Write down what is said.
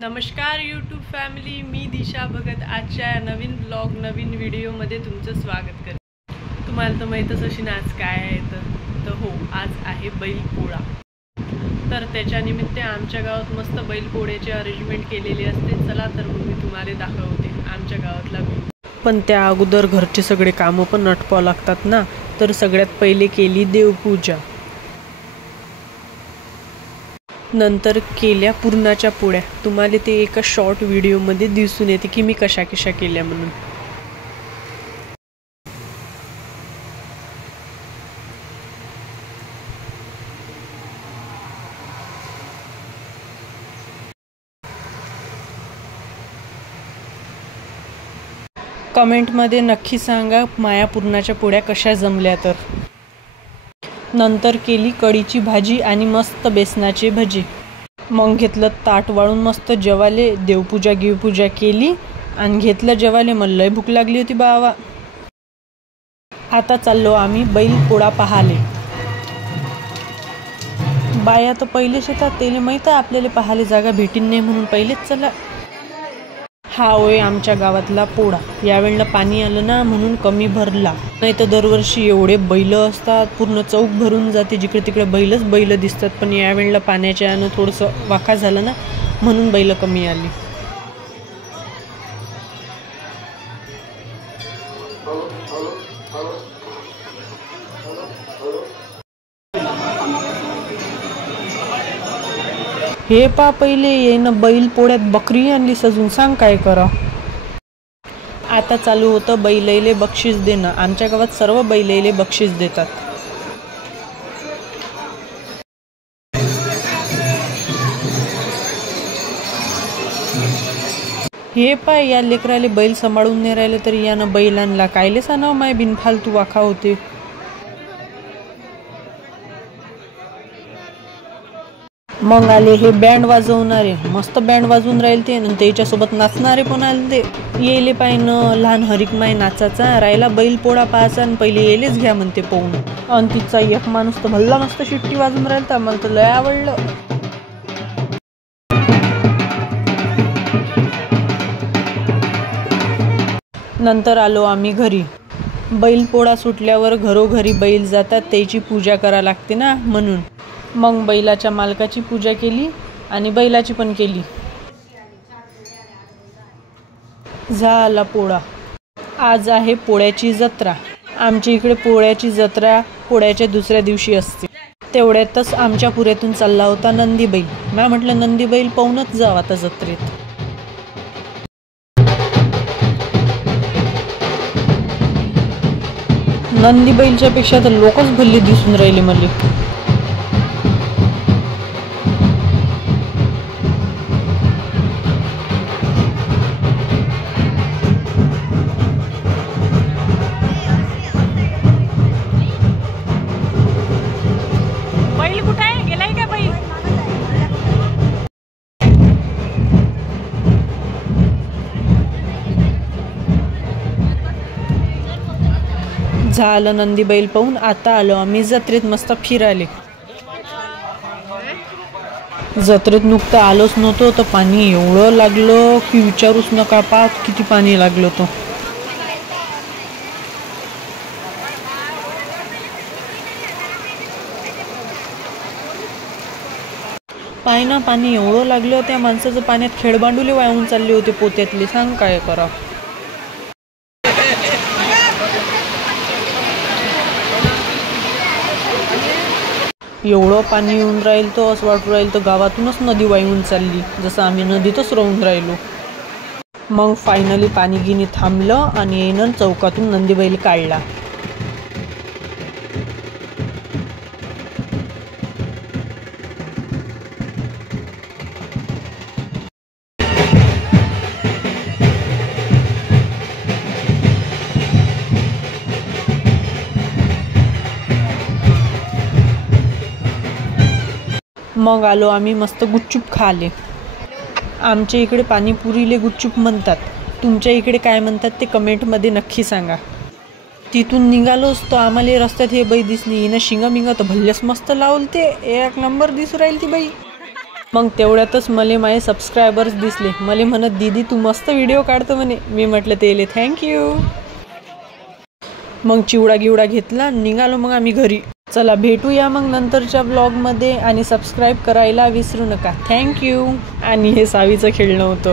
नमस्कार YouTube family, मी दिशा भगत आजच्या नवीन blog नवीन व्हिडिओमध्ये तुमचं स्वागत करते। तुम्हाला तर माहीतच असेल आज काय आहे तर हो, आज आहे बैलपोळा। तर त्याच्या निमित्त आमच्या गावात मस्त बैलपोळ्याचे अरेंजमेंट केलेले असते। चला तर मग मी तुम्हाला दाखवते आमच्या गावातला। पण त्या अगोदर घरचे सगळे कामं पण आटपावं लागतात ना, तर सगळ्यात पहिले केली देवपूजा, नंतर केल्या पुरणाच्या पोळ्या। तुम्हाला ते एका शॉर्ट व्हिडिओमध्ये दिसून येते की मी कशा कशा केल्या म्हणून। कमेंटमध्ये नक्की सांगा माया पुरणाच्या पोळ्या कशा जमल्या तर। नंतर केली कढीची भाजी आणि मस्त बेसनाची भजी। मग घेतलं ताट वाळून मस्त जेवाले, देवपूजा केली आणि घेतलं जेवाले। मला लय भूक लागली होती बावा। आता चाललो आम्ही बैलपोळा पाहाले। बाया तर पहिले शेतात, त्याला माहीत आहे आपल्याला पाहाले जागा भेटीन नाही म्हणून पहिलेच चला। हा होय आमच्या गावातला पोळा। यावेळेला पाणी आलं ना म्हणून कमी भरला, नाही तर दरवर्षी एवढे बैल असतात, पूर्ण चौक भरून जाते, जिकडे तिकडे बैल दिसतात। पण यावेळेला पाण्याच्या यानं थोडंसं वाका झालं ना म्हणून बैल कमी आली। हे पा पहिले येईन बैल पोळ्यात बकरी आणली सजून, सांग काय करा। आता चालू होतं बैलैले बक्षीस देणं। आमच्या गावात सर्व बैलैले बक्षीस देतात। हे पाय या लेकराले बैल सांभाळून नाही राहिले तरी यानं बैल आणला, कायले सांगाव माय बिनफालतू वाखा होते। मग आले हे बँड वाजवणारे, मस्त बँड वाजवून राहिले ते, आणि त्याच्यासोबत नाचणारे पण आले ते। येले पाहिनं लहान हरिकमाय नाचाचा, राहिला बैल पोळा पाहायचा आणि पहिले येलेच घ्या म्हणते पाहून। आणि तिचा एक माणूस तर भल्ला मस्त शिट्टी वाजून राहिला, मला तर लय आवडलं। नंतर आलो आम्ही घरी। बैलपोळा सुटल्यावर घरोघरी बैल जातात, त्याची पूजा करा लागते ना म्हणून। मग बैलाच्या मालकाची पूजा केली आणि बैलाची पण केली। झाला पोळा। आज आहे पोळ्याची जत्रा। आमच्या इकडे पोळ्याची जत्रा पोळ्याच्या दुसऱ्या दिवशी असते। तेवढ्यातच आमच्या पुऱ्यातून चालला होता नंदी बैल। मी म्हटलं नंदी बैल पाहूनच जाव आता जत्रेत। नंदी बैलच्या पेक्षा तर लोकच भल्ली दिसून राहिले मला। बैल कुठे आहे, गेलाय का बैल? झालं नंदी बैल पाहून। आता आलो आम्ही जत्रेत मस्त फिरायले। जत्रेत नुकतं आलोच नव्हतो तर पाणी एवढं लागलं की विचारूच नका, पाच किती पाणी लागलं तो। पायना पाणी एवढं लागलं, त्या माणसाचं पाण्यात खेळबांडुले वाहून चालले होते पोत्यातले, सांग काय करा। एवढं पाणी येऊन राहील तर असं वाटू राहील तर गावातूनच नदी वाहून चालली, जसं आम्ही नदीतच राहून राहिलो। मग फायनली पाणी गिनी थांबलं आणि येणं चौकातून नंदी बैल काढला। मग आलो आम्ही मस्त गुपचूप खाले। आमच्या इकडे पाणीपुरीले गुपचूप म्हणतात, तुमच्या इकडे काय म्हणतात ते कमेंटमध्ये नक्की सांगा। तिथून निघालोच तर आम्हाला रस्त्यात हे बाई दिसली, हिनं शिंगा मिंगा तर भल्लेच मस्त लावलते, एक नंबर दिसू राहील ती बाई। मग तेवढ्यातच मला माझे सबस्क्रायबर्स दिसले. मला म्हणत दीदी तू मस्त व्हिडिओ काढतो म्हणे. मी म्हटलं तेले थँक्यू. मग चिवडा गिवडा घेतला, निघालो मग आम्ही घरी. चला भेटूया मग नंतरच्या ब्लॉगमध्ये आणि सबस्क्राईब करायला विसरू नका. थँक्यू. आणि हे सावीचं खेळणं होतं.